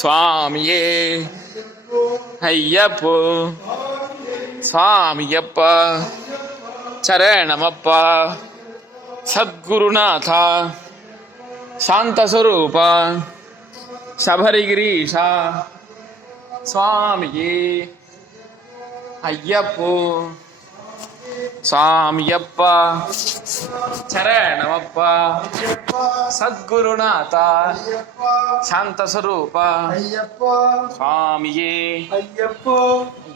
சுவாமியே ஐயப்போ சாமியப்பா சரணமப்பா சத்குருநாதா சாந்தஸ்வரூபா சபரிகிரீஷா சுவாமியே ஐயப்போ స్వామియప్ప చరణమప్ప. సద్గురునాథ. శాంతస్వరూప. అయ్యప్ప స్వామియే. అయ్యప్ప.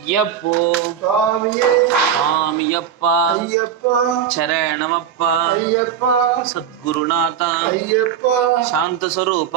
అయ్యప్పో స్వామియే స్వామియప్ప అయ్యప్ప చరణమప్ప అయ్యప్ప సద్గురునాథ అయ్యప్ప. శాంత స్వరూప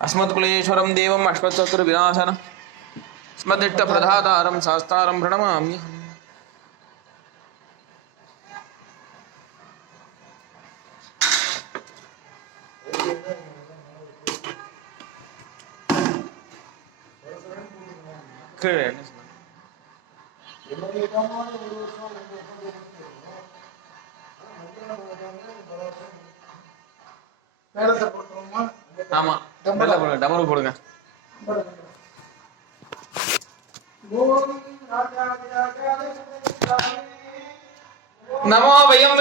अस्मत्कुलेश्वर अस्मत्कुलेश्वरं देवम् अश्वचतुर्विनाशन स्मदिष्टप्रधातारं शास्तारं प्रणमाम्यहम् ஆமா டம்பல் போடுங்க டம்பல் போடுங்க. நமோ வயம்